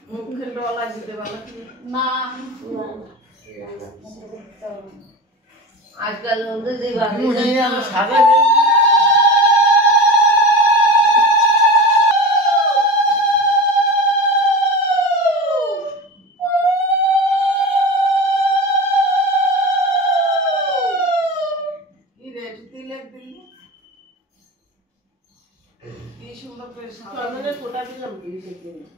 मुखेल डोला जिते वाला ना आजकल उधर दीवार मुझे यार सादा ये रेड तिलक दिल ये सुंदर पे सादा मैंने फोटा दिलम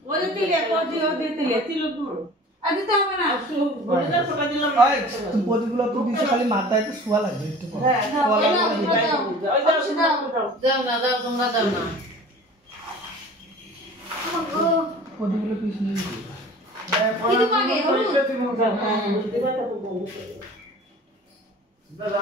वो देती ले को देती ले तिलो दूर अभी तो हमें ना बोलना फोटा दिलम তুই প্রতিগুলো তো দিছে খালি মাথায় তো শোয়া লাগে একটু হ্যাঁ দাও না দাও তোমরা দাও না প্রতিগুলো পিস নিয়ে কিন্তু পাগে দাদা